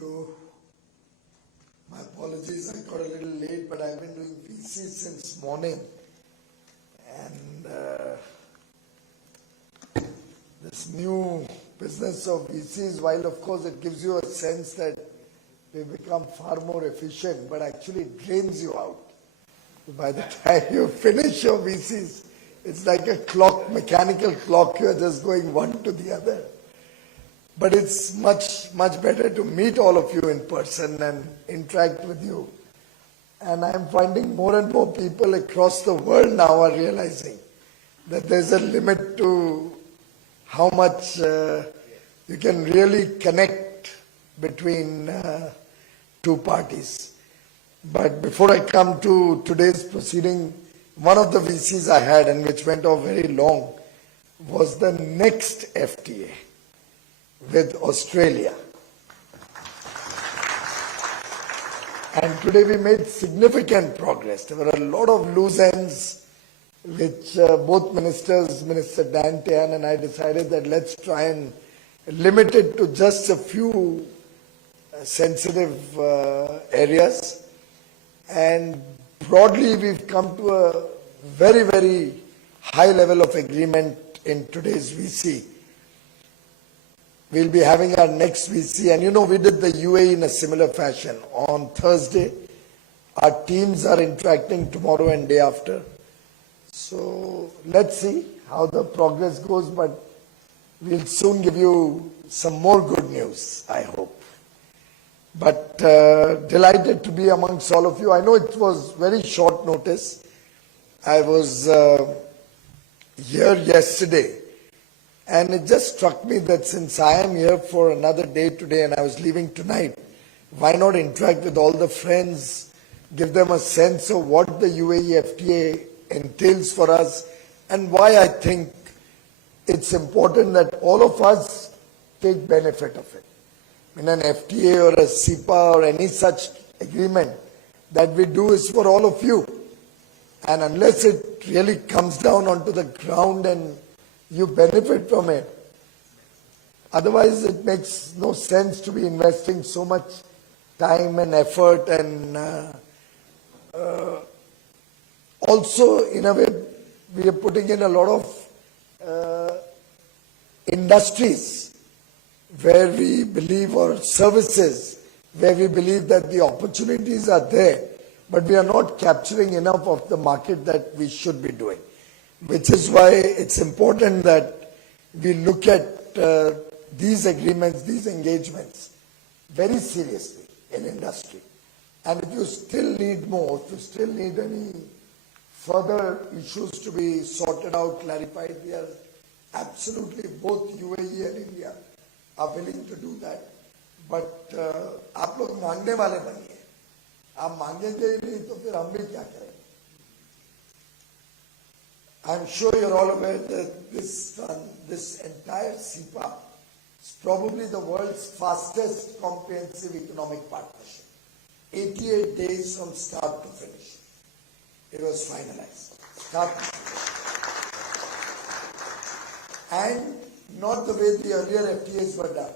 you. My apologies, I got a little late, but I've been doing VC since morning. And this new business of VCs, while of course it gives you a sense that they become far more efficient, but actually it drains you out. By the time you finish your VCs, it's like a clock, mechanical clock, you're just going one to the other. But it's much better to meet all of you in person and interact with you. And I'm finding more and more people across the world now are realizing that there's a limit to how much you can really connect between two parties. But before I come to today's proceeding, one of the VCs I had, and which went off very long, was the next FTA with Australia. And today we made significant progress. There were a lot of loose ends which both ministers, Minister Dan Tehan and I, decided that let's try and limit it to just a few sensitive areas. And broadly we've come to a very high level of agreement in today's VC. We'll be having our next VC, and you know we did the UAE in a similar fashion. On Thursday, our teams are interacting tomorrow and day after. So let's see how the progress goes, but we'll soon give you some more good news, I hope. But delighted to be amongst all of you. I know it was very short notice. I was here yesterday. And it just struck me that since I am here for another day today and I was leaving tonight, why not interact with all the friends, give them a sense of what the UAE FTA entails for us and why I think it's important that all of us take benefit of it. In an FTA or a CIPA or any such agreement that we do is for all of you. And unless it really comes down onto the ground and you benefit from it. Otherwise, it makes no sense to be investing so much time and effort and also, in a way, we are putting in a lot of industries where we believe, or services, where we believe that the opportunities are there, but we are not capturing enough of the market that we should be doing. Which is why it's important that we look at these agreements, these engagements very seriously in industry. And if you still need more, if you still need any further issues to be sorted out, clarified, we are absolutely, both UAE and India are willing to do that. But आप लोग मांगने वाले बनिए, आप मांगेंगे ही नहीं तो फिर हम भी क्या करें? I'm sure you're all aware that this entire CIPA is probably the world's fastest comprehensive economic partnership. 88 days from start to finish. It was finalized. Start to finish. And not the way the earlier FTAs were done,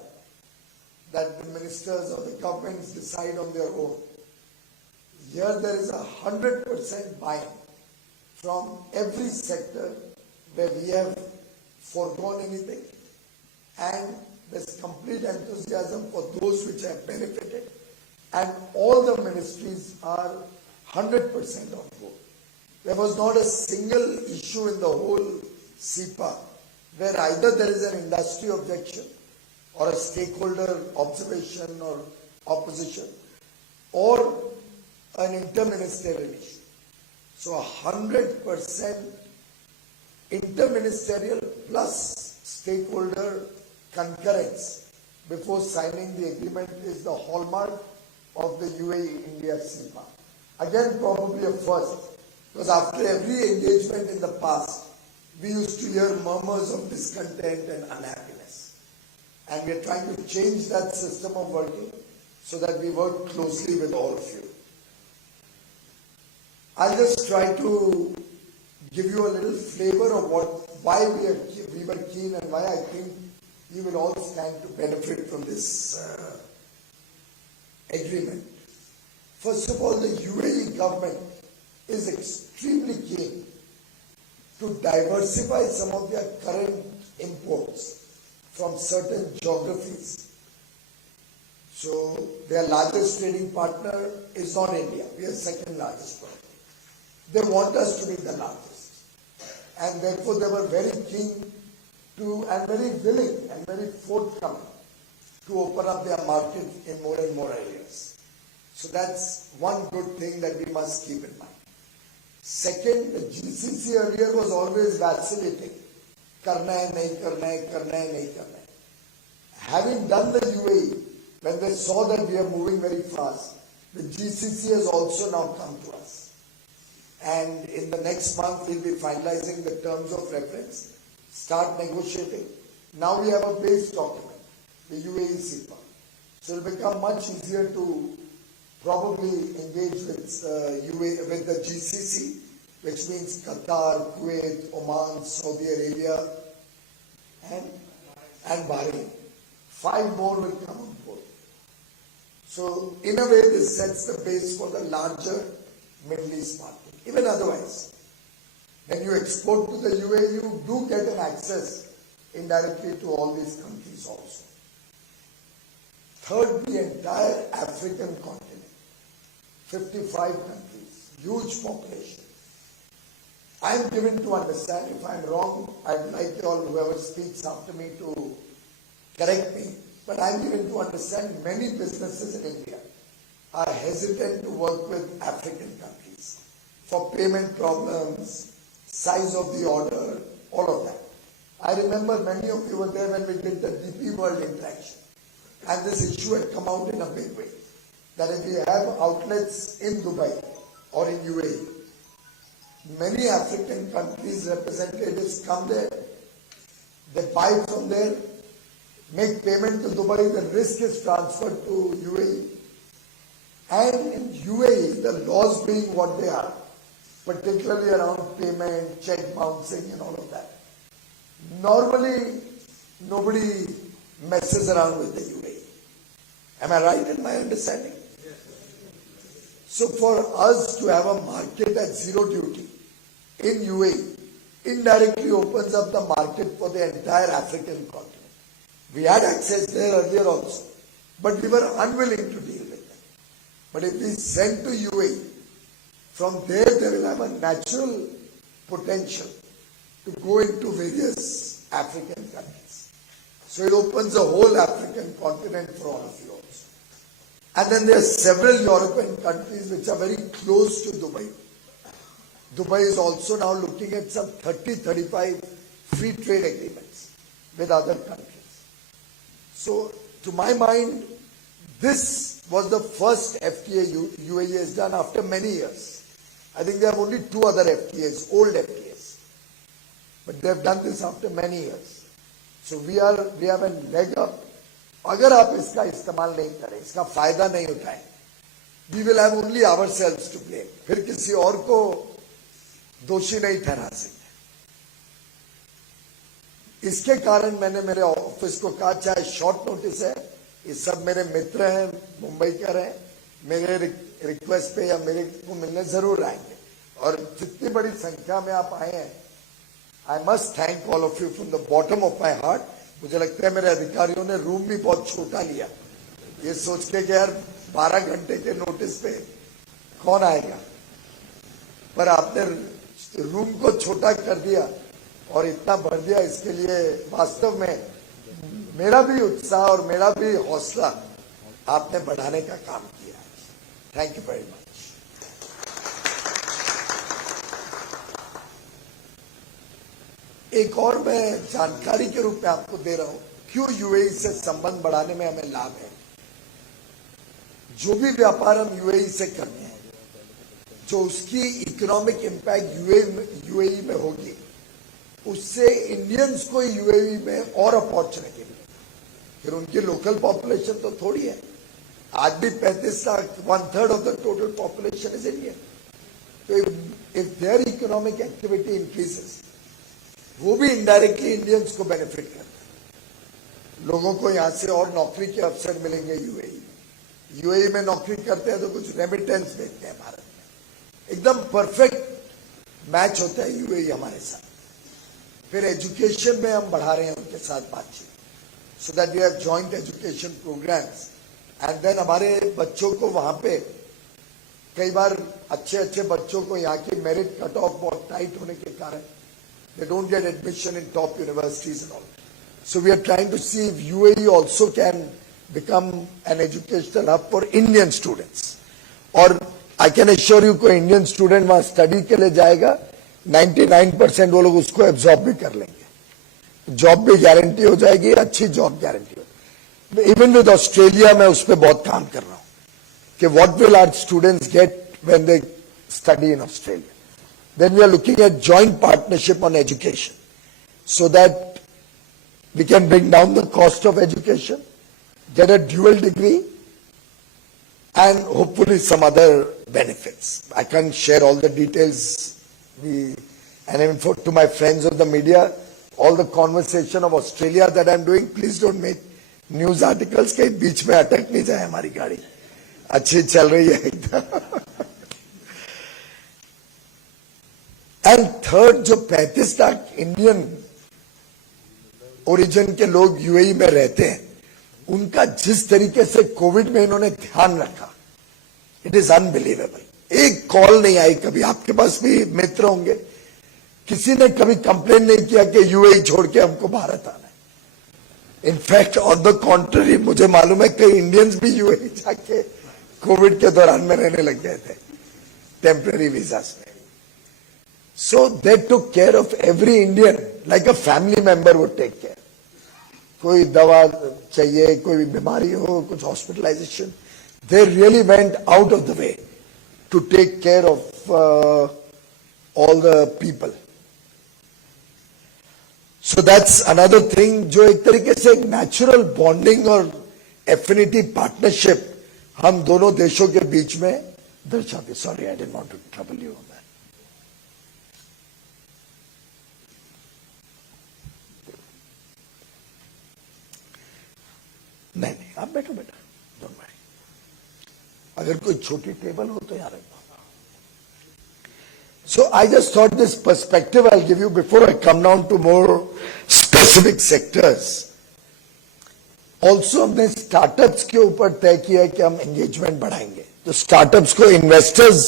that the ministers or the governments decide on their own. Here there is 100% buy-in from every sector where we have foregone anything, and there's complete enthusiasm for those which have benefited, and all the ministries are 100% on board. There was not a single issue in the whole CIPA where either there is an industry objection or a stakeholder observation or opposition or an interministerial issue. So 100% interministerial plus stakeholder concurrence before signing the agreement is the hallmark of the UAE India CIPA. Again, probably a first, because after every engagement in the past, we used to hear murmurs of discontent and unhappiness. And we are trying to change that system of working so that we work closely with all of you. I'll just try to give you a little flavor of why we were keen and why I think you will all stand to benefit from this agreement. First of all, the UAE government is extremely keen to diversify some of their current imports from certain geographies. So their largest trading partner is not India. We are second largest partner. They want us to be the largest. And therefore they were very keen to and very willing and very forthcoming to open up their market in more and more areas. So that's one good thing that we must keep in mind. Second, the GCC earlier was always vacillating. Karna hai, nahi karna hai, karna hai, nahi karna hai. Having done the UAE, when they saw that we are moving very fast, the GCC has also now come to us. And in the next month, we'll be finalizing the terms of reference, start negotiating. Now we have a base document, the UAE SIPA. So it will become much easier to probably engage with with the GCC, which means Qatar, Kuwait, Oman, Saudi Arabia, and Bahrain. 5 more will come on board. So in a way, this sets the base for the larger Middle East market. Even otherwise, when you export to the UAE, you do get an access indirectly to all these countries also. Third, the entire African continent. 55 countries, huge population. I am given to understand, if I am wrong, I would like you all, whoever speaks after me, to correct me, but I am given to understand many businesses in India are hesitant to work with African countries for payment problems, size of the order, all of that. I remember many of you were there when we did the DP World interaction, and this issue had come out in a big way. That if we have outlets in Dubai or in UAE, many African countries' representatives come there, they buy from there, make payment to Dubai, the risk is transferred to UAE. And in UAE, the laws being what they are, particularly around payment, check bouncing and all of that, normally nobody messes around with the UAE. Am I right in my understanding? So for us to have a market at zero duty in UAE indirectly opens up the market for the entire African continent. We had access there earlier also, but we were unwilling to deal with them. But if we send to UAE, from there they will have a natural potential to go into various African countries. So it opens the whole African continent for all of you also. And then there are several European countries which are very close to Dubai. Dubai is also now looking at some 30-35 free trade agreements with other countries. So to my mind, this was the first FTA UAE has done after many years. I think they have only 2 other FTAs, old FTAs. But they have done this after many years. So we have a leg up. अगर आप इसका इस्तेमाल नहीं करें, इसका फायदा नहीं उठाएं, we will have only ourselves to blame. फिर किसी और को दोषी नहीं ठहरा सकते. इसके कारण मैंने मेरे ऑफिस को कहा, चाहे शॉर्ट नोटिस है, ये सब मेरे मित्र हैं, मुंबई कर हैं, मेरे रिक्वेस्ट पे या मेरे को मिलने जरूर आएंगे. और जितनी बड़ी संख्या में आप आए हैं, I must thank all of you from the bottom of my heart. मुझे लगता है मेरे अधिकारियों ने रूम भी बहुत छोटा लिया, ये सोच के कि यार 12 घंटे के नोटिस पे कौन आएगा, पर आपने रूम को छोटा कर दिया और इतना भर दिया. इसके लिए वास्तव में मेरा भी उत्साह और मेरा भी हौसला आपने बढ़ाने का काम किया. Thank you very much. एक और मैं जानकारी के रूप में आपको दे रहा हूं, क्यों यूएई से संबंध बढ़ाने में हमें लाभ है. जो भी व्यापार हम यूएई से करते हैं, जो उसकी इकोनॉमिक इम्पैक्ट यूएई में होगी, उससे इंडियंस को यूएई में और अपॉर्चुनिटी मिलेगी. फिर उनकी लोकल पॉपुलेशन तो थोड़ी है, आज भी 35 lakh, 1/3 of the total population is Indian. तो if there economic activity increases, वो भी इनडायरेक्टली इंडियंस को बेनिफिट करता है. लोगों को यहां से और नौकरी के अवसर मिलेंगे यूएई. यूएई में नौकरी करते हैं तो कुछ रेमिटेंस भेजते हैं भारत में। एकदम परफेक्ट मैच होता है यूएई हमारे साथ। फिर एजुकेशन में हम बढ़ा रहे हैं उनके साथ बातचीत, so that we have joint education programmes. And then हमारे बच्चों को वहां पे कई बार अच्छे अच्छे बच्चों को यहाँ की मेरिट कट ऑफ बहुत टाइट होने के कारण they don't get admission in top universities and all. So we are trying to see if UAE also can become an educational hub for Indian students. Or I can assure you कोई Indian student वहाँ study के लिए जाएगा, 99% वो लोग उसको absorb भी कर लेंगे, जॉब भी गारंटी हो जाएगी, अच्छी जॉब गारंटी हो। Even with Australia मैं उस पर बहुत काम कर रहा हूँ कि what will our students get when they study in Australia. Then we are looking at joint partnership on education so that we can bring down the cost of education, get a dual degree, and hopefully some other benefits. I can't share all the details. And even to my friends of the media, all the conversation of Australia that I'm doing, please don't make news articles के बीच में अटक नहीं जाए हमारी गाड़ी, अच्छी चल रही है एकदम। एंड थर्ड, जो 35 लाख इंडियन ओरिजिन के लोग यूएई में रहते हैं, उनका जिस तरीके से कोविड में इन्होंने ध्यान रखा, इट इज अनबिलीवेबल। एक कॉल नहीं आई कभी, आपके पास भी मित्र होंगे, किसी ने कभी कंप्लेन नहीं किया कि यूएई छोड़ के हमको भारत आना है। इनफैक्ट ऑन द कॉन्ट्ररी, मुझे मालूम है कई इंडियंस भी यूएई जाके कोविड के दौरान में रहने लग गए थे टेम्पररी वीजा में। So they took care of every Indian like a family member would take care. कोई दवा चाहिए, कोई बीमारी हो, कुछ hospitalization, they really went out of the way to take care of all the people. So that's another thing जो एक तरीके से एक natural bonding और affinity partnership हम दोनों देशों के बीच में दर्शाते। Sorry, I didn't want to trouble you on that. नहीं नहीं, आप बैठो बेटा, डोंट वरी। अगर कोई छोटी टेबल हो तो यार। So I just thought this perspective I'll give you before I come down to more specific sectors. Also हमने स्टार्टअप्स के ऊपर तय किया है कि हम एंगेजमेंट बढ़ाएंगे, तो स्टार्टअप्स को इन्वेस्टर्स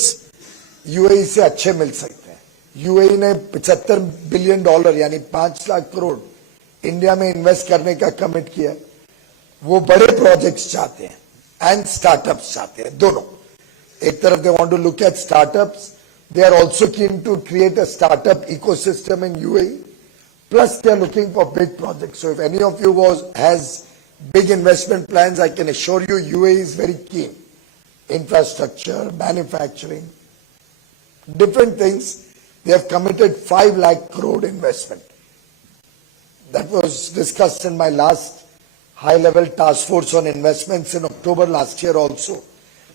यूएई से अच्छे मिल सकते हैं। यूएई ने $75 बिलियन यानी 5 लाख करोड़ इंडिया में इन्वेस्ट करने का कमिट किया। वो बड़े प्रोजेक्ट्स चाहते हैं एंड स्टार्टअप्स चाहते हैं, दोनों। एक तरफ they want to look at startups, they are also keen to create a startup ecosystem in UAE, plus they are looking for big projects. So if any of you has big investment plans, I can assure you UAE is very keen. Infrastructure, manufacturing, different things. They have committed 5 lakh crore investment. That was discussed in my last high-level task force on investments in October last year also.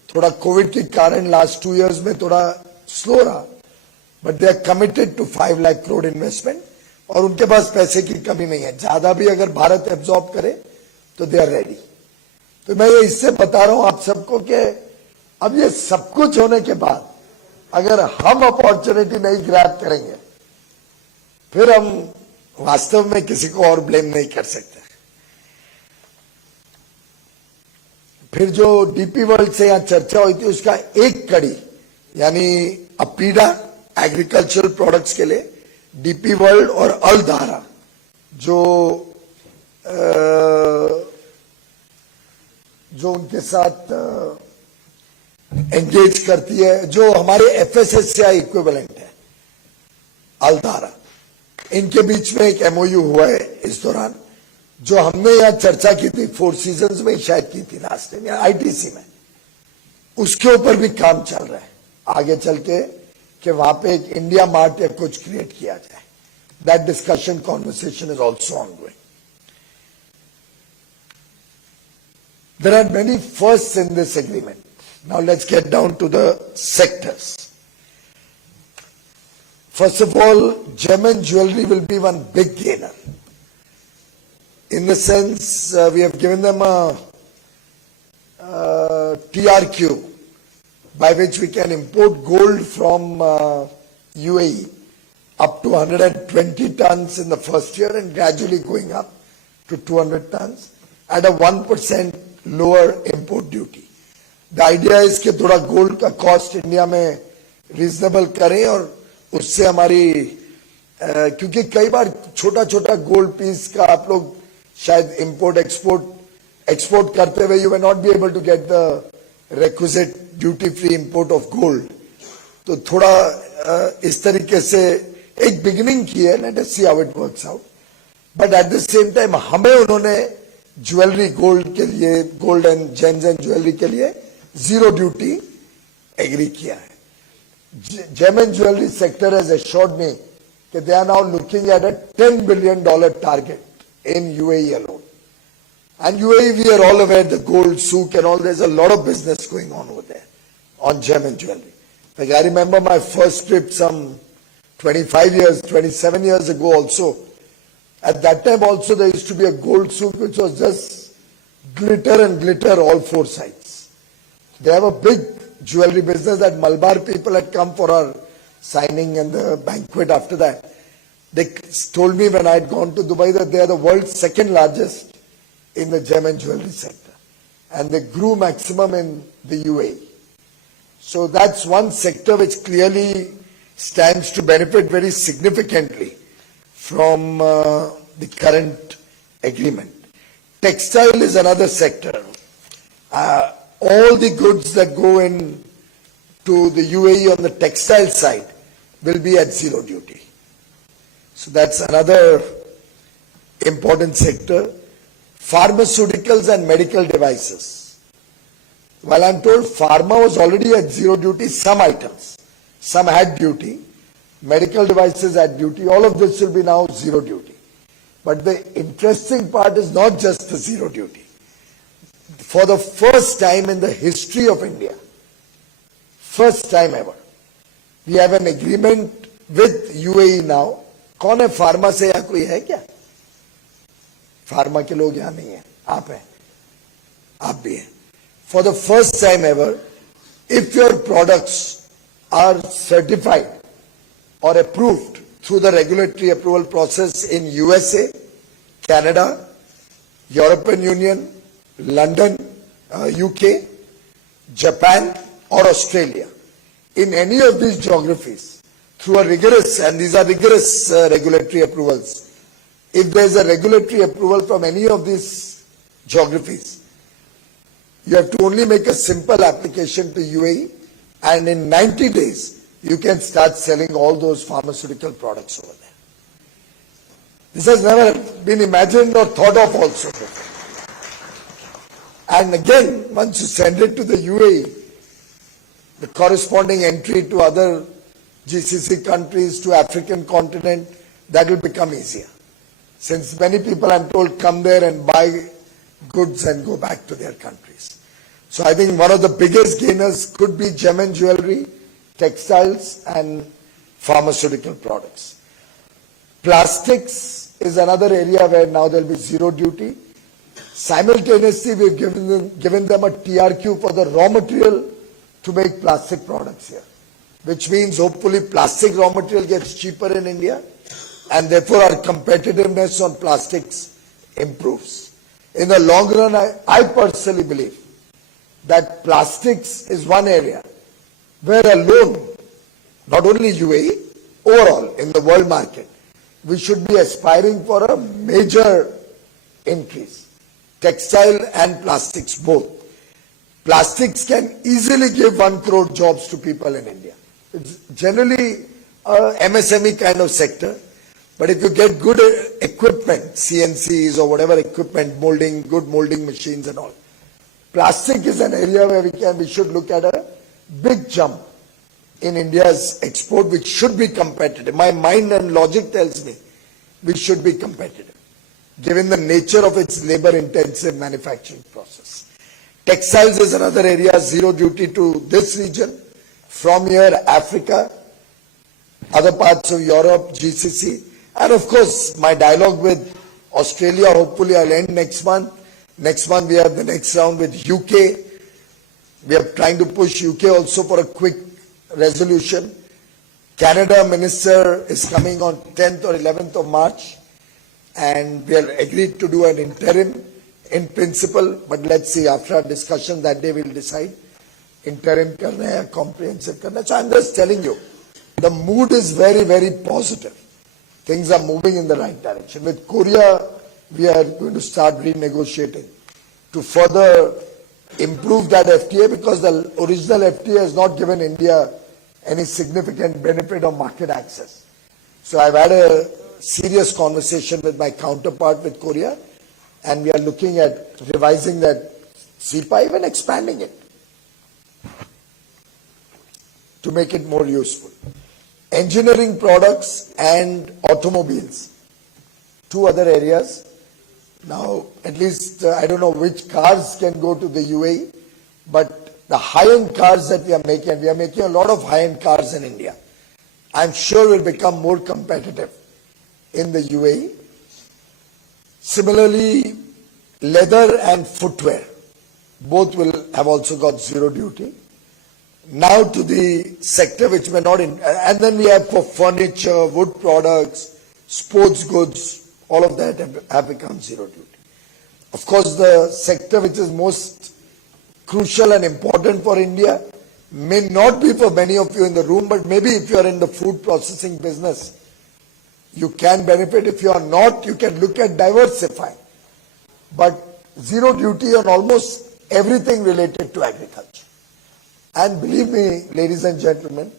थोड़ा Covid के कारण last 2 years में थोड़ा slow रहा, but they are committed to 5 lakh crore investment और उनके पास पैसे की कमी नहीं है। ज्यादा भी अगर भारत एब्जॉर्ब करे तो they are ready. तो मैं ये इससे बता रहा हूं आप सबको कि अब ये सब कुछ होने के बाद अगर हम अपॉर्चुनिटी नहीं ग्रैब करेंगे, फिर हम वास्तव में किसी को और ब्लेम नहीं कर सकते। फिर जो डीपी वर्ल्ड से यहां चर्चा हुई थी, उसका एक कड़ी यानी अपीडा एग्रीकल्चरल प्रोडक्ट्स के लिए, डीपी वर्ल्ड और अलधारा जो उनके साथ एंगेज करती है, जो हमारे एफएसएससीआई इक्विवेलेंट है, अलधारा, इनके बीच में एक एमओयू हुआ है इस दौरान, जो हमने यहां चर्चा की थी, 4 सीजन्स में शायद की थी लास्ट टाइम या आईटीसी में। उसके ऊपर भी काम चल रहा है आगे चल के कि वहां पे एक इंडिया मार्ट या कुछ क्रिएट किया जाए। That discussion conversation is also ongoing. There are many firsts in this agreement. Now let's get down to the sectors. First of all, gem and jewelry will be one big gainer. In the sense, we have given them a TRQ by which we can import gold from UAE up to 120 tons in the first year and gradually going up to 200 tons at a 1% lower import duty. The idea is कि थोड़ा gold का cost India में reasonable करें और उससे हमारी क्योंकि कई बार छोटा छोटा गोल्ड पीस का आप लोग शायद import export करते हुए you may not be able to get the requisite duty free import of gold. तो थोड़ा इस तरीके से एक beginning की है, let us see how it works out. But at the same time हमें उन्होंने ज्वेलरी गोल्ड के लिए gold and gems and jewellery के लिए जीरो ड्यूटी एग्री किया है. Gem and jewellery sector has assured me that they are now looking at a $10 billion target in UAE alone. And UAE, we are all aware, the gold souk and all, there's a lot of business going on over there on gem and jewelry. Like I remember my first trip some 27 years ago also. At that time also there used to be a gold souk which was just glitter and glitter all four sides. They have a big jewelry business that Malabar people had come for our signing and the banquet after that. They told me when I had gone to Dubai that they are the world's second largest in the gem and jewelry sector. And they grew maximum in the UAE. So that's one sector which clearly stands to benefit very significantly from the current agreement. Textile is another sector. All the goods that go in to the UAE on the textile side will be at zero duty. So that's another important sector. Pharmaceuticals and medical devices. While I'm told pharma was already at zero duty, some items, some had duty. Medical devices at duty, all of this will be now zero duty. But the interesting part is not just the zero duty. For the first time in the history of India, first time ever, we have an agreement with UAE now. कौन है pharma से या कोई है क्या? Pharma के लोग यहाँ नहीं है, आप हैं, आप भी हैं. For the first time ever, if your products are certified or approved through the regulatory approval process in USA, Canada, European Union, London, UK, Japan or Australia, in any of these geographies, through a rigorous, and these are rigorous regulatory approvals, if there is a regulatory approval from any of these geographies, you have to only make a simple application to UAE and in 90 days, you can start selling all those pharmaceutical products over there. This has never been imagined or thought of also before. And again, once you send it to the UAE, the corresponding entry to other GCC countries, to African continent, that will become easier. Since many people, I'm told, come there and buy goods and go back to their countries. So I think one of the biggest gainers could be gem and jewelry, textiles and pharmaceutical products. Plastics is another area where now there will be zero duty. Simultaneously, we've given them a TRQ for the raw material to make plastic products here, which means hopefully plastic raw material gets cheaper in India and therefore our competitiveness on plastics improves. In the long run, I personally believe that plastics is one area where alone, not only UAE, overall in the world market, we should be aspiring for a major increase. Textile and plastics both. Plastics can easily give 1 crore jobs to people in India. It's generally a MSME kind of sector, but if you get good equipment, CNCs or whatever equipment, molding, good molding machines and all, plastic is an area where we should look at a big jump in India's export, which should be competitive. My mind and logic tells me we should be competitive, given the nature of its labor-intensive manufacturing process. Textiles is another area, zero duty to this region. From here, Africa, other parts of Europe, GCC, and of course, my dialogue with Australia, hopefully I'll end next month. Next month we have the next round with UK, We are trying to push UK also for a quick resolution. Canada minister is coming on 10th or 11th of March, and we are agreed to do an interim in principle, but let's see, after our discussion that day we'll decide. Interim karna hai, comprehensive karna. So I'm just telling you, the mood is very, very positive. Things are moving in the right direction. With Korea, we are going to start renegotiating to further improve that FTA, because the original FTA has not given India any significant benefit of market access. So I've had a serious conversation with my counterpart with Korea, and we are looking at revising that CEPA, even expanding it to make it more useful. Engineering products and automobiles, two other areas. Now, at least I don't know which cars can go to the UAE, but the high-end cars that we are making a lot of high-end cars in India. I'm sure will become more competitive in the UAE. Similarly, leather and footwear, both will have also got zero duty. Now to the sector which may not, and then we have for furniture, wood products, sports goods, all of that have become zero duty. Of course, the sector which is most crucial and important for India may not be for many of you in the room, but maybe if you are in the food processing business, you can benefit. If you are not, you can look at diversifying. But zero duty on almost everything related to agriculture. And believe me, ladies and gentlemen,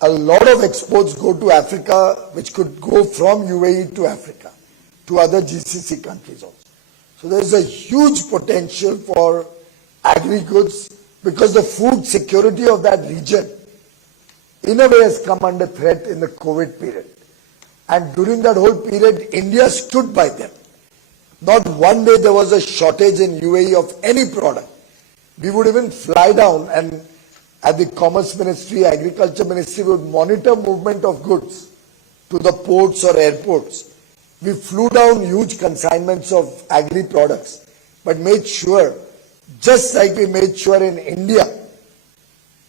a lot of exports go to Africa, which could go from UAE to Africa, to other GCC countries also. So there is a huge potential for agri-goods, because the food security of that region, in a way, has come under threat in the COVID period. And during that whole period, India stood by them. Not one day there was a shortage in UAE of any product. We would even fly down, and at the Commerce Ministry, Agriculture Ministry would monitor movement of goods to the ports or airports. We flew down huge consignments of agri products, but made sure, just like we made sure in India,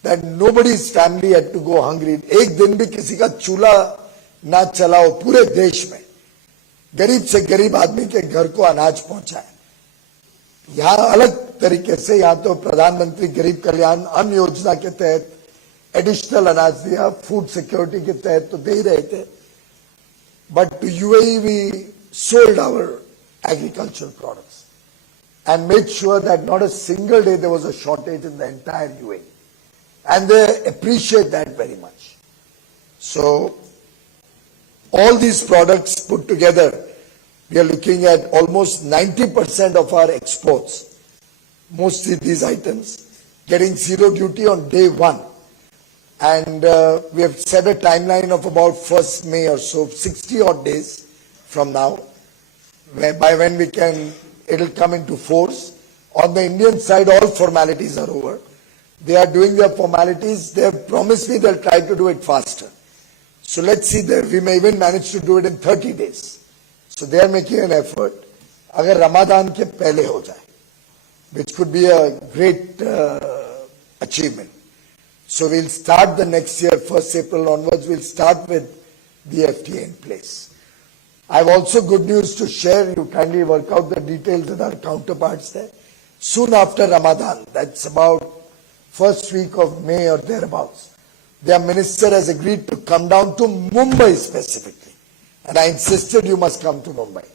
that nobody's family had to go hungry. एक दिन भी किसी का चूल्हा ना चलाओ पूरे देश में, गरीब से गरीब आदमी के घर को अनाज पहुंचाए. यहाँ अलग तरीके से, यहाँ तो प्रधानमंत्री गरीब कल्याण अन्न योजना के तहत एडिशनल अनाज दिया, फूड सिक्योरिटी के तहत तो दे ही रहे थे. But to UAE we sold our agricultural products and made sure that not a single day there was a shortage in the entire UAE. And they appreciate that very much. So all these products put together, we are looking at almost 90% of our exports, mostly these items, getting zero duty on day one. And we have set a timeline of about 1st May or so, 60 odd days from now, by when we can, it will come into force. On the Indian side, all formalities are over. They are doing their formalities. They have promised me they'll try to do it faster. So let's see, we may even manage to do it in 30 days. So they are making an effort. Agar Ramadan ke pehle ho jaye, which could be a great achievement. So we'll start the next year, 1st April onwards, we'll start with the FTA in place. I have also good news to share. You kindly work out the details with our counterparts there. Soon after Ramadan, that's about first week of May or thereabouts, their minister has agreed to come down to Mumbai specifically. And I insisted you must come to Mumbai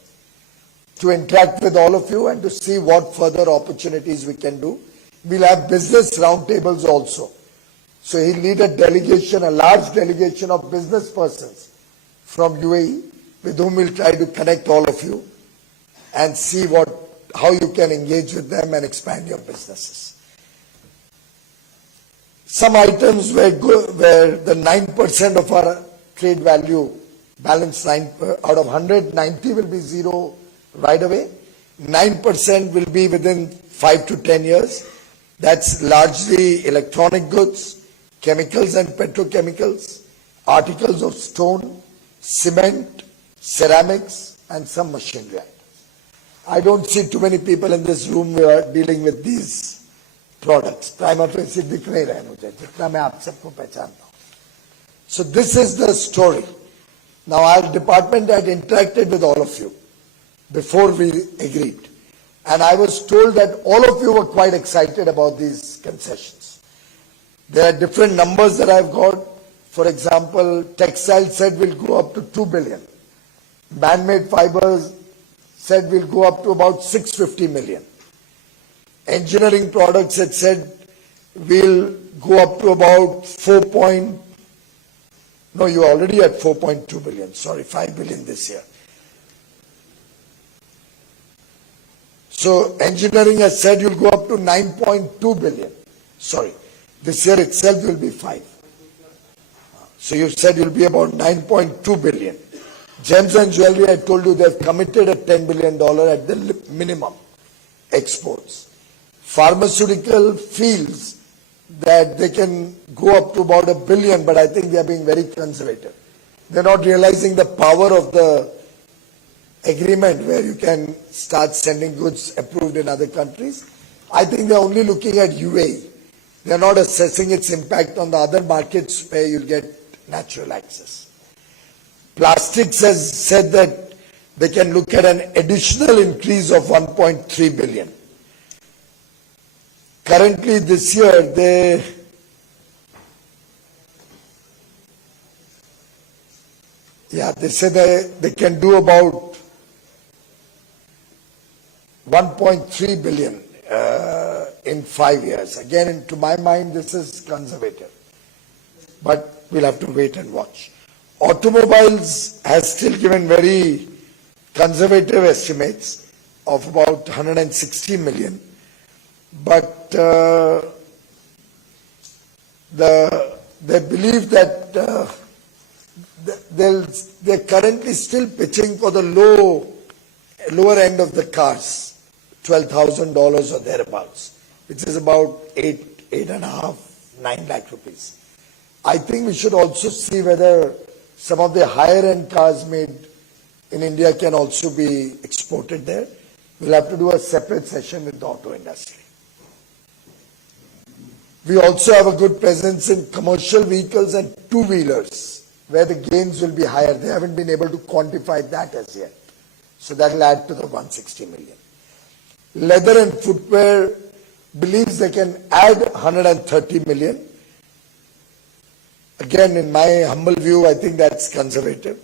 to interact with all of you and to see what further opportunities we can do. We'll have business roundtables also. So he'll lead a delegation, a large delegation of business persons from UAE, with whom we'll try to connect all of you and see how you can engage with them and expand your businesses. Some items where the 9% of our trade value, balance 9 out of 100, 90 will be zero right away. 9% will be within 5 to 10 years. That's largely electronic goods, chemicals and petrochemicals, articles of stone, cement, ceramics, and some machinery items. I don't see too many people in this room who are dealing with these products. Prima facie दिख नहीं रहे मुझे, जितना मैं आप सबको पहचानता हूँ. So this is the story. Now our department had interacted with all of you before we agreed. And I was told that all of you were quite excited about these concessions. There are different numbers that I've got. For example, textile said will go up to 2 billion. Man-made fibers said will go up to about 650 million. Engineering products had said will go up to about no, you're already at 4.2 billion. Sorry, 5 billion this year. So engineering has said you'll go up to 9.2 billion. Sorry, this year itself will be 5. So you said you'll be about 9.2 billion. Gems and jewelry, I told you they've committed at $10 billion at the minimum exports. Pharmaceutical feels that they can go up to about $1 billion, but I think they are being very conservative. They're not realizing the power of the agreement where you can start sending goods approved in other countries. I think they're only looking at UAE. They're not assessing its impact on the other markets where you'll get natural access. Plastics has said that they can look at an additional increase of 1.3 billion. Currently this year they say they can do about 1.3 billion in 5 years. Again, to my mind, this is conservative, but we'll have to wait and watch. Automobiles has still given very conservative estimates of about 160 million, but they believe that they're currently still pitching for the lower end of the cars, $12,000 or thereabouts, which is about 8.5, 9 lakh rupees. I think we should also see whether some of the higher end cars made in India can also be exported there. We'll have to do a separate session with the auto industry. We also have a good presence in commercial vehicles and two-wheelers, where the gains will be higher. They haven't been able to quantify that as yet. So that will add to the 160 million. Leather and footwear believes they can add 130 million. Again, in my humble view, I think that's conservative.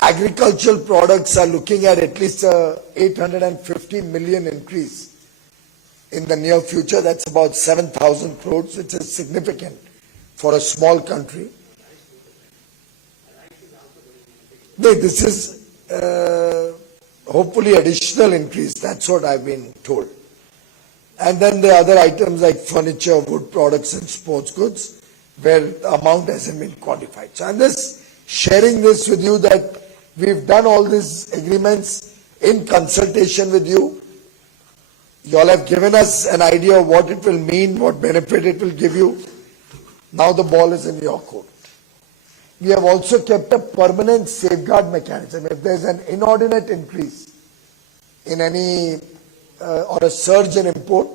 Agricultural products are looking at least a 850 million increase in the near future. That's about 7,000 crores, which is significant for a small country. No, this is hopefully additional increase. That's what I've been told. And then the other items like furniture, wood products and sports goods, where the amount hasn't been quantified. So I'm just sharing this with you that we've done all these agreements in consultation with you. You all have given us an idea of what it will mean, what benefit it will give you. Now the ball is in your court. We have also kept a permanent safeguard mechanism. If there's an inordinate increase in any or a surge in import,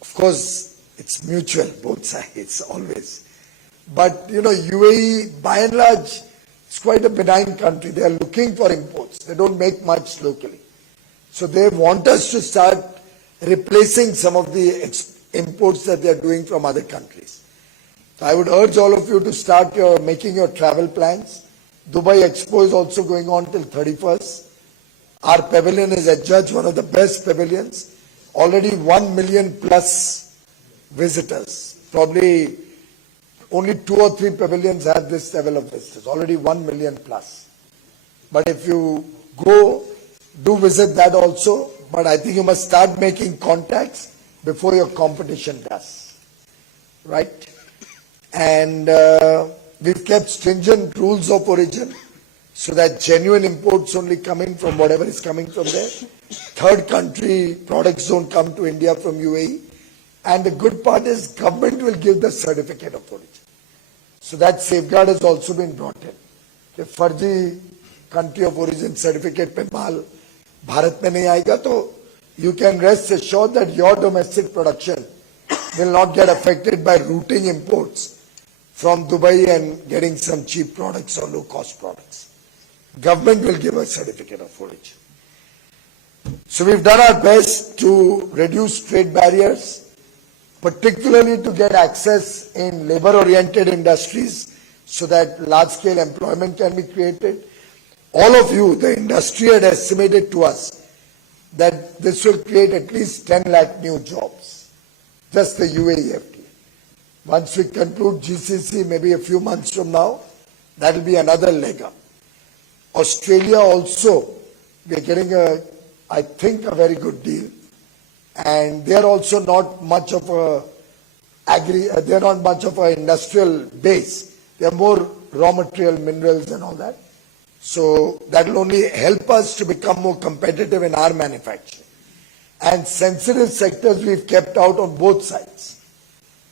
of course, it's mutual, both sides, always. But, UAE, by and large, is quite a benign country. They are looking for imports. They don't make much locally. So they want us to start replacing some of the imports that they are doing from other countries. So I would urge all of you to start making your travel plans. Dubai Expo is also going on till 31st. Our pavilion is adjudged one of the best pavilions. Already 1 million plus visitors. Probably only 2 or 3 pavilions have this level of visitors. Already 1 million plus. But if you go, do visit that also. But I think you must start making contacts before your competition does. Right? And we've kept stringent rules of origin so that genuine imports only come in from whatever is coming from there. Third country products don't come to India from UAE. And the good part is government will give the certificate of origin. So that safeguard has also been brought in. The फर्जी country of origin certificate पे माल भारत में नहीं आएगा तो you can rest assured that your domestic production will not get affected by routing imports from Dubai and getting some cheap products or low-cost products. Government will give a certificate of origin. So we've done our best to reduce trade barriers, particularly to get access in labor-oriented industries so that large-scale employment can be created. All of you, the industry had estimated to us that this will create at least 10 lakh new jobs, just the UAE FTA. Once we conclude GCC, maybe a few months from now, that will be another leg up. Australia also, we are getting I think a very good deal, and they are also not much of they are not much of an industrial base. They are more raw material, minerals and all that. So that will only help us to become more competitive in our manufacturing. And sensitive sectors we've kept out on both sides.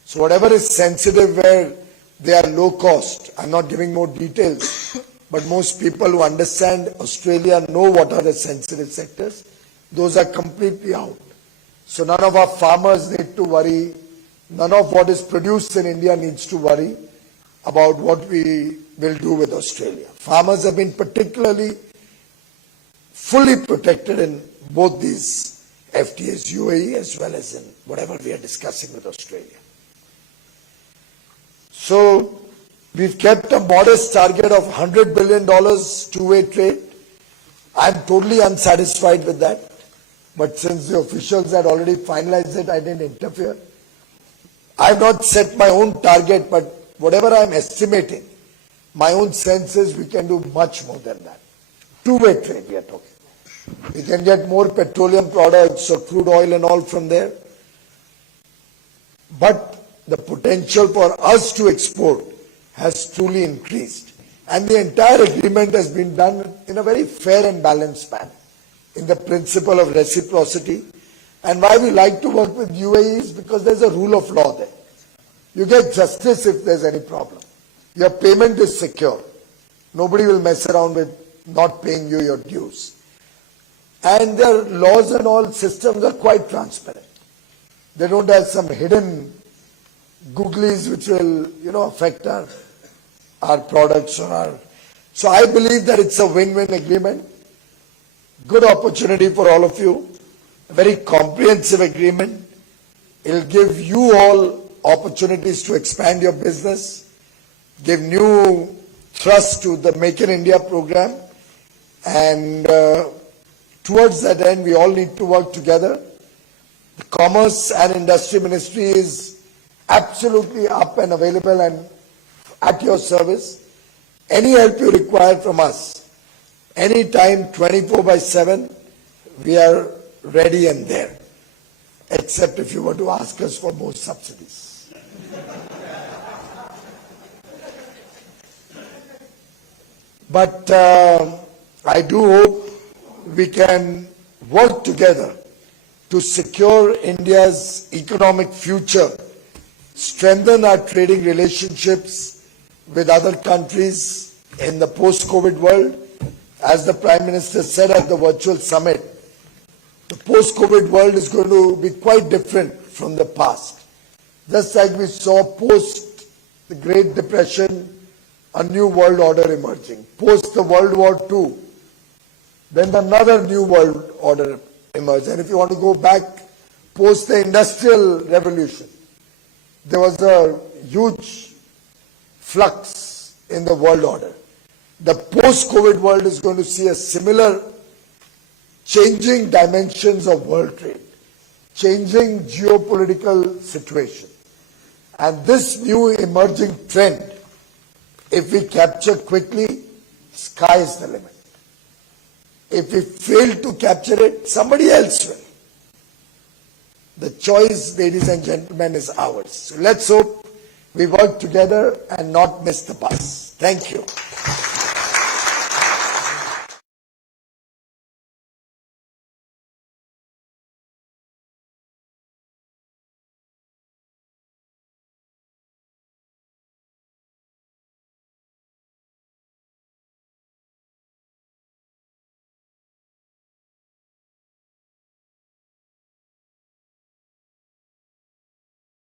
So whatever is sensitive where they are low cost, I'm not giving more details, but most people who understand Australia know what are the sensitive sectors. Those are completely out. So none of our farmers need to worry. None of what is produced in India needs to worry about what we will do with Australia. Farmers have been particularly fully protected in both these FTAs, UAE as well as in whatever we are discussing with Australia. So we've kept a modest target of $100 billion two-way trade. I'm totally unsatisfied with that. But since the officials had already finalized it, I didn't interfere. I've not set my own target, but whatever I'm estimating, my own sense is we can do much more than that. Two-way trade we are talking. We can get more petroleum products or crude oil and all from there. But the potential for us to export has truly increased. And the entire agreement has been done in a very fair and balanced manner, in the principle of reciprocity. And why we like to work with UAE is because there's a rule of law there. You get justice if there's any problem. Your payment is secure. Nobody will mess around with not paying you your dues. And their laws and all systems are quite transparent. They don't have some hidden googlies which will, affect our products or our... So I believe that it's a win-win agreement. Good opportunity for all of you. A very comprehensive agreement. It'll give you all opportunities to expand your business, give new thrust to the Make in India program, and towards that end we all need to work together. The Commerce and Industry Ministry is absolutely up and available and at your service. Any help you require from us, anytime, 24/7, we are ready and there, except if you were to ask us for more subsidies. But I do hope we can work together to secure India's economic future, strengthen our trading relationships with other countries in the post-COVID world. As the Prime Minister said at the virtual summit, the post-COVID world is going to be quite different from the past. Just like we saw post the Great Depression, a new world order emerging. Post the World War II, then another new world order emerged. And if you want to go back, post the Industrial Revolution, there was a huge flux in the world order. The post-COVID world is going to see a similar changing dimensions of world trade, changing geopolitical situation. And this new emerging trend, if we capture quickly, sky is the limit. If we fail to capture it, somebody else will. The choice, ladies and gentlemen, is ours. So let's hope we work together and not miss the bus. Thank you.